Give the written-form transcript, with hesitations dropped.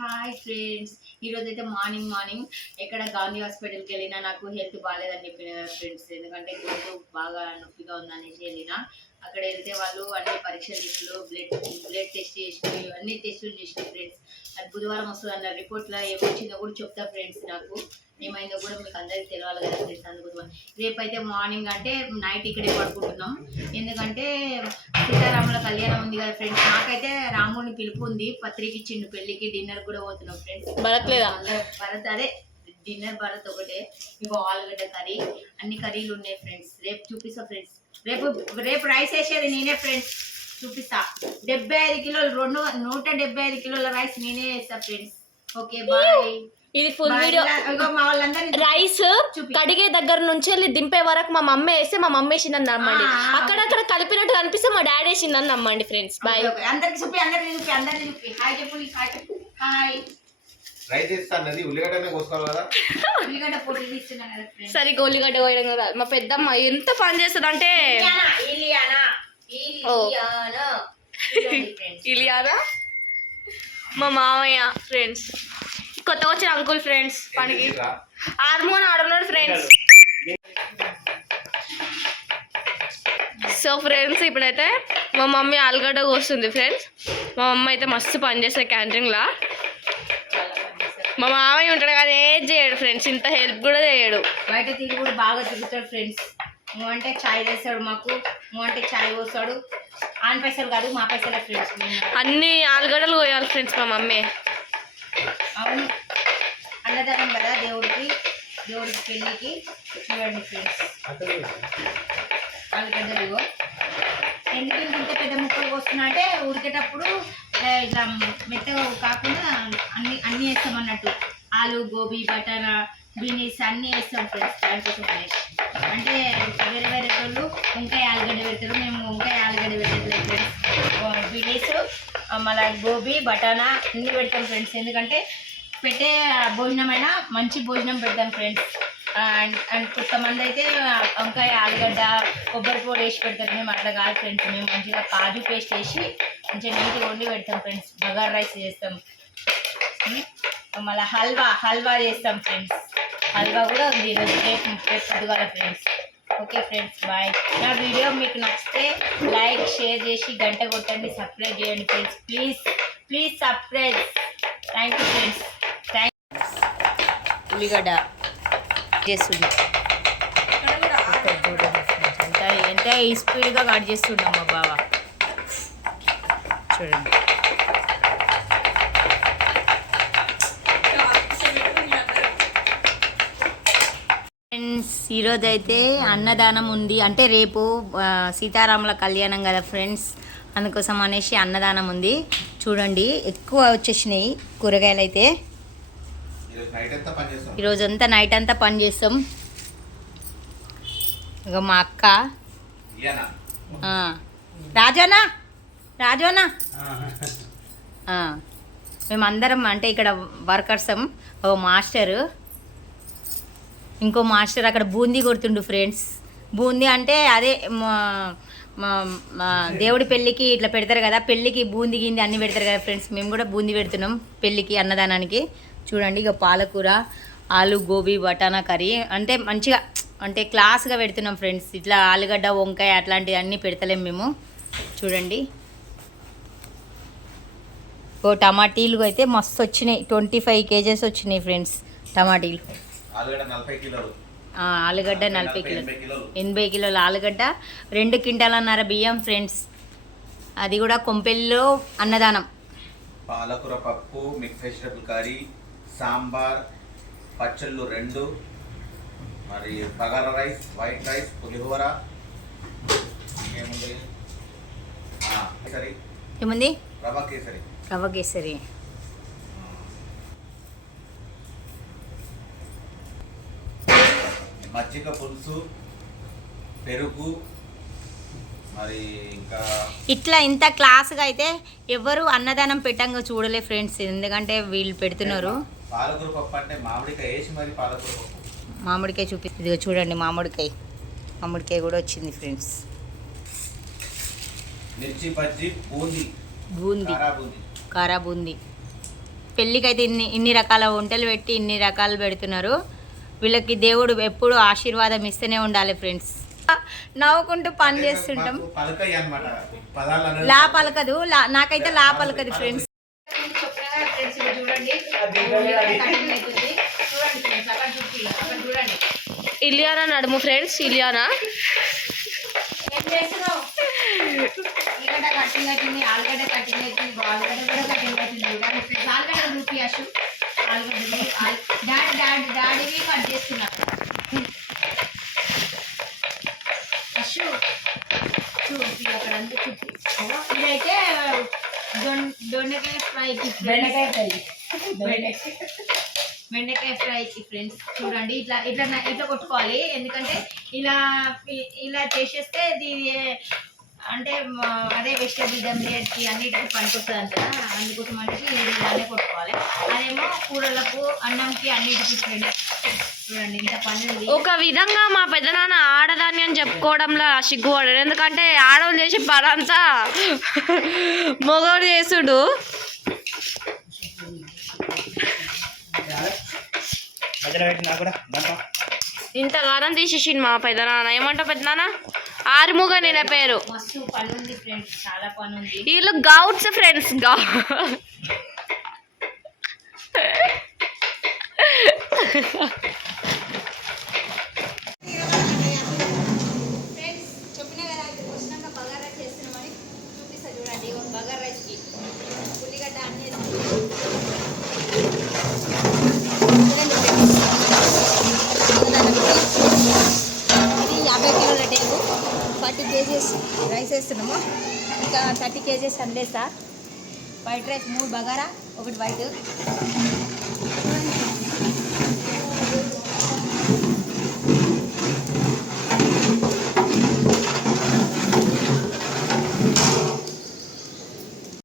Hi friends, ఈరోజు అయితే morning ఎక్కడ గాంధీ హాస్పిటల్కి వెళ్ళినా నాకు హెల్త్ బాగాలేదని చెప్పిన కదా ఫ్రెండ్స్. ఎందుకంటే గొంతు బాగా నొప్పిగా ఉందనేసి వెళ్ళిన. అక్కడ వెళ్తే వాళ్ళు అన్ని పరీక్షలు చేసిరు, బ్లడ్ టెస్ట్ చేసిరు, అన్ని టెస్టులు చేసిరు ఫ్రెండ్స్. అది బుధవారం వస్తుంది అన్న రిపోర్ట్లో ఏమొచ్చిందో కూడా చెప్తా ఫ్రెండ్స్. నాకు ఏమైందో కూడా మీకు అందరికీ తెలియాలి కదా ఫ్రెండ్స్. అందుకోసం రేపైతే మార్నింగ్ అంటే నైట్ ఇక్కడే పడుకుంటున్నాం. ఎందుకంటే సీతారాముల కళ్యాణం ఉంది కదా ఫ్రెండ్స్. నాకైతే రాముడిని పిలుపు ఉంది, పత్రిక ఇచ్చిండు పెళ్లికి. డిన్నర్ కూడా పోతున్నాం ఫ్రెండ్స్. భరత్ అదే డిన్నర్ భరత్ ఒకటే. ఇంకో ఆలుగడ్డ కర్రీ, అన్ని కర్రీలు ఉన్నాయి ఫ్రెండ్స్. రేపు చూపిస్తా ఫ్రెండ్స్. రేపు రైస్ వేసేది నేనే ఫ్రెండ్స్, చూపిస్తా. 75 కిలోలు 175 కిలోల రైస్ నేనే వేస్తా ఫ్రెండ్స్. Okay bye. ఇది ఫుల్ వీడియో. రైస్ కడిగే దగ్గర నుంచి వెళ్ళి దింపే వరకు మా మమ్మీ వేస్తే మా మమ్మీ వేసిందని నమ్మండి. అక్కడక్కడ కలిపినట్టు కనిపిస్తే మా డాడీ వేసిందని నమ్మండి ఫ్రెండ్స్. బాయ్. అందరికి చూపి. హాయ్ చెప్పు. హాయ్. రైస్ ఇస్తానది ఉల్లిగడ్డనే కోసుకోవాలి కదా. ఉల్లిగడ్డ పొడి తీస్తున్నాను కదా ఫ్రెండ్స్. సరిగ్గా ఉల్లిగడ్డ కోయడం కదా. మా పెద్దమ్మ ఎంత పని చేస్తుంది అంటే ఇలియానా మా మామయ్య ఫ్రెండ్స్. కొత్తగా వచ్చిన అంకుల్ ఫ్రెండ్స్ పనికి హార్మోన్ ఆడున్నాడు ఫ్రెండ్స్. సో ఫ్రెండ్స్ ఇప్పుడైతే మా మమ్మీ ఆలుగడ్డ కోస్తుంది ఫ్రెండ్స్. మా మమ్మీ అయితే మస్తు పని చేస్తుంది క్యాంటీన్లో. మా మామయ్య ఉంటాడు కానీ ఏం చేయడు ఫ్రెండ్స్, ఇంత హెల్ప్ కూడా చేయడు. బయట తిరిగి కూడా బాగా తిరుగుతాడు ఫ్రెండ్స్. నువ్వు అంటే ఛాయ్ చేస్తాడు మాకు, నువ్వు అంటే ఛాయ్ పోస్తాడు. ఆయన పైసలు కాదు మా పైసలే ఫ్రెండ్స్. అన్ని ఆలుగడ్డలు కోయాలి ఫ్రెండ్స్ మా మమ్మీ. అవును, అన్నదానం కదా దేవుడికి పెళ్ళికి. చూడండి ఫ్రెండ్స్, ఆలుగడ్డలు ఎందుకు ఇంత పెద్ద ముక్కలు కోస్తున్నా అంటే ఉడికేటప్పుడు ఇట్లా మెత్తగా కాకుండా అన్నీ వేస్తాం అన్నట్టు. ఆలు, గోబీ, బటానా, బీనీస్ అన్నీ వేస్తాం ఫ్రెండ్స్. దానికోసం అంటే వేరే వాళ్ళు వంకాయ ఆలుగడ్డ పెడతారు, మేము వంకాయ ఆలుగడ్డ పెట్టట్లేదు ఫ్రెండ్స్. బీనీస్ మళ్ళీ గోబీ, బటానా అన్నీ పెడతాం ఫ్రెండ్స్. ఎందుకంటే పెట్టే భోజనమైనా మంచి భోజనం పెడతాం ఫ్రెండ్స్. అండ్ కొంతమంది అయితే వంకాయ ఆలుగడ్డ కొబ్బరి పొడి వేసి పెడతారు. మేము అట్లా కాదు ఫ్రెండ్స్. మేము మంచిగా కాజు పేస్ట్ వేసి మంచిగా నీట్గా వండి పెడతాం ఫ్రెండ్స్. బగార్ రైస్ చేస్తాం, మళ్ళీ హల్వా చేస్తాం ఫ్రెండ్స్. హల్వా కూడా ఉంది ఈరోజు, రేపు పొద్దుగాల ఫ్రెండ్స్. Okay friends bye. నా వీడియో మీకు నచ్చితే లైక్ షేర్ చేసి గంట కొట్టండి, సబ్స్క్రైబ్ చేయండి friends. Please subscribe. Thank you friends. ఉల్లిగడ్డ చేస్తుంది ఎంత స్పీడ్గా కట్ చేస్తున్నాం మా బావ. చూడండి ఫ్రెండ్స్, ఈరోజు అయితే అన్నదానం ఉంది. అంటే రేపు సీతారాముల కళ్యాణం కదా ఫ్రెండ్స్, అందుకోసం అనేసి అన్నదానం ఉంది. చూడండి ఎక్కువ వచ్చేసినాయి కూరగాయలు అయితే. ఈరోజంతా నైట్ అంతా పని చేస్తాం. ఇక మా అక్క రాజోనా మేమందరం అంటే ఇక్కడ వర్కర్సం. ఓ మాస్టరు, ఇంకో మాస్టర్ అక్కడ బూందీ కొడుతుండు ఫ్రెండ్స్. బూందీ అంటే అదే దేవుడి పెళ్ళికి ఇట్లా పెడతారు కదా, పెళ్ళికి బూందీ గింది అన్నీ పెడతారు కదా ఫ్రెండ్స్. మేము కూడా బూందీ పెడుతున్నాం పెళ్ళికి అన్నదానానికి. చూడండి ఇక పాలకూర, ఆలు, గోబీ, బటానా కర్రీ అంటే మంచిగా అంటే క్లాస్గా పెడుతున్నాం ఫ్రెండ్స్. ఇట్లా ఆలుగడ్డ, వంకాయ అట్లాంటివి అన్నీ పెడతలేం మేము. చూడండి ఓ టమాటీలు అయితే మస్తు వచ్చినాయి. 25 కేజెస్ వచ్చినాయి ఫ్రెండ్స్ టమాటీలు. ఆలుగడ్డ 40 కిలోలు, 80 కిలోల ఆలుగడ్డ, 2 క్వింటాలన్నర బియ్యం ఫ్రెండ్స్. అది కూడా కొంపెల్లో అన్నదానం. పాలకూర పప్పు, మిక్స్ వెజిటబుల్ కర్రీ, సాంబార్, పచ్చళ్ళు 2, మరి బగారా రైస్, వైట్ రైస్, పులిహోర, ఏముంది రవ్వ కేసరి, మజ్జిగ పులుసు, పెరుగు, మరి ఇంకా ఇట్లా ఇంత క్లాస్గా అయితే ఎవరు అన్నదానం పెట్టంగా చూడలే ఫ్రెండ్స్. ఎందుకంటే వీళ్ళు పెడుతున్నారు. పాలకూర పప్పు అంటే మామిడికాయ వేసి మరి పాలకూర పప్పు. మామిడికాయ ఇదిగో చూడండి, మామిడికాయ కూడా వచ్చింది ఫ్రెండ్స్. మిర్చి బజ్జీ, బూందీ, కారా బూందీ పెళ్ళికి అయితే ఇన్ని రకాల వంటలు పెట్టి ఇన్ని రకాలు పెడుతున్నారు. వీళ్ళకి దేవుడు ఎప్పుడు ఆశీర్వాదం ఇస్తూనే ఉండాలి ఫ్రెండ్స్. నవ్వుకుంటూ పని చేస్తుంటాం. పలకయ్య అన్నమాట, పదాలు అనేది లా పలకదు, నాకైతే లా పలకదు ఫ్రెండ్స్. ఇలియానా నడుము ఫ్రెండ్స్, ఇలియానా ఆలుగడ్డ కటింగ్ అవుతుంది, ఆలుగడ్డ కూడా కటింగ్ అవుతుంది. ఆలుగడ్డ రూపీ అశు డాడీవి కట్ చేస్తున్నారు. అశు చూపి అక్కడ అంతా చూపి. ఇదైతే దొండకాయ ఫ్రైకి, బెండకాయ ఫ్రైకి ఫ్రెండ్స్. చూడండి ఇట్లా ఇట్లా ఇట్లా కొట్టుకోవాలి, ఎందుకంటే ఇలా చేసేస్తే ఇది అంటే అదే వెజిటేబుల్ దమ్ బిర్యానీకి అన్నిటికీ పనికొస్తుంది అంటారా, అందుకోసం అనేసి ఇలానే కొట్టుకోవాలి. అదేమో కూరలకు అన్నంకి అన్నిటికీ ఫ్రెండ్స్. చూడండి ఇంత పని ఉంది. ఒక విధంగా మా పెద్దనాన్న ఆడదాన్ని అని చెప్పుకోవడంలో సిగ్గుపడాడు, ఎందుకంటే ఆడవాళ్ళు చేసి పనంతా మొగోడు చేసుడు. ఇంతగానం తీసేసిండు మా పెద్దనాన్న. ఏమంటావు పెద్దనాన్న? ఆరుముగా నేను పేరు. మస్తు పని ఉంది ఫ్రెండ్స్, చాలా పని ఉంది. వీళ్ళు గౌట్స్ ఫ్రెండ్స్. ఫ్రెండ్స్ చెప్పినా కదా, ఇప్పుడు వచ్చినాక బగారా రైస్ చేస్తున్నామని చూపిస్తా చూడండి. బగారా రైస్కి ఉల్లిగడ్డ అన్నీ ఇది 50 కిలోల టేబు, 40 kgs రైస్ వేస్తున్నాము. ఇంకా 30 kgs అందేస్తా. వైట్ రైస్ 3 బగారా, 1 వైట్.